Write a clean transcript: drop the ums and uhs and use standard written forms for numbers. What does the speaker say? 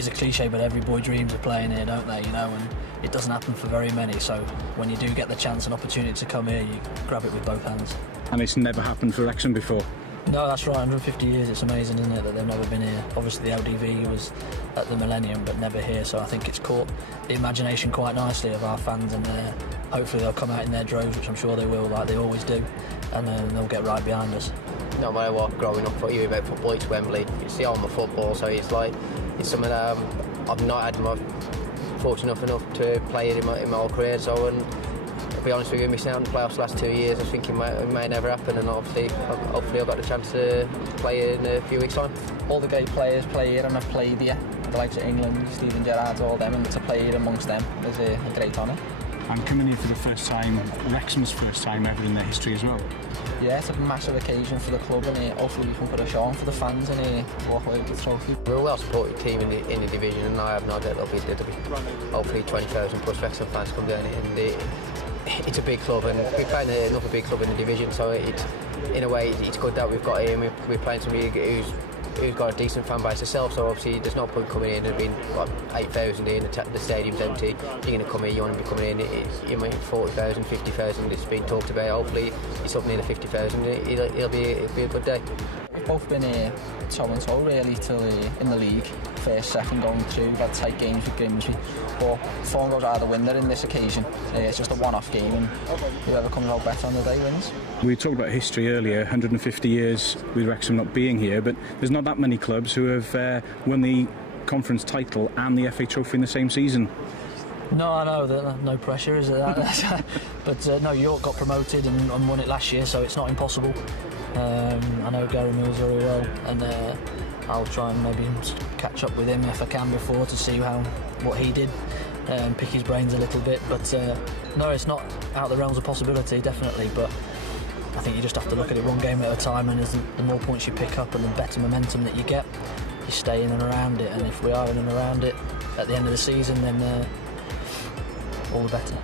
is a cliche, but every boy dreams of playing here, don't they? You know, and it doesn't happen for very many. So when you do get the chance and opportunity to come here, you grab it with both hands. And it's never happened for Wrexham before. No, that's right. 150 years. It's amazing, isn't it, that they've never been here. Obviously, the LDV was at the Millennium, but never here. So I think it's caught the imagination quite nicely of our fans, and hopefully they'll come out in their droves, which I'm sure they will, like they always do, and then they'll get right behind us. No matter what, growing up, for you about football, it's Wembley. It's the home of football, so it's something that I've not had my fortunate enough to play it in my whole career. So, and to be honest with you, missing out on the playoffs the last 2 years, I think it may never happen, and hopefully I've got the chance to play it in a few weeks' time. All the great players play here and have played here, the likes of England, Steven Gerrard, all them, and to play here amongst them is a great honour. And coming here for the first time, Wrexham's first time ever in their history as well. Yeah, it's a massive occasion for the club, and hopefully we can put a show on for the fans and walk away with the trophy. We're a well-supported team in the division, and I have no doubt there'll be hopefully 20,000 plus Wrexham fans come down, and it's a big club, and we're playing another big club in the division, so in a way it's good that we've got him. We're playing somebody who's got a decent fan base herself, so obviously there's no point coming in and being 8,000 in, the stadium's empty. You're going to come in, you want to be coming in, you might 40,000, 50,000, it's been talked about. Hopefully it's up near the 50,000, it'll be a good day. We've both been here toe and toe really till in the league, first, second going through. We've had tight games with Grimsby, but form goes out of the window in this occasion. It's just a one-off game, and whoever comes out better on the day wins. We talked about history earlier, 150 years with Wrexham not being here, but there's not that many clubs who have won the conference title and the FA Trophy in the same season. No, I know, no pressure, is it? But no, York got promoted and won it last year, so it's not impossible. I know Gary Mills very well, and I'll try and maybe catch up with him if I can before to see what he did and pick his brains a little bit. But no, it's not out of the realms of possibility, definitely. But I think you just have to look at it one game at a time, and as the more points you pick up and the better momentum that you get, you stay in and around it. And if we are in and around it at the end of the season, then all the better.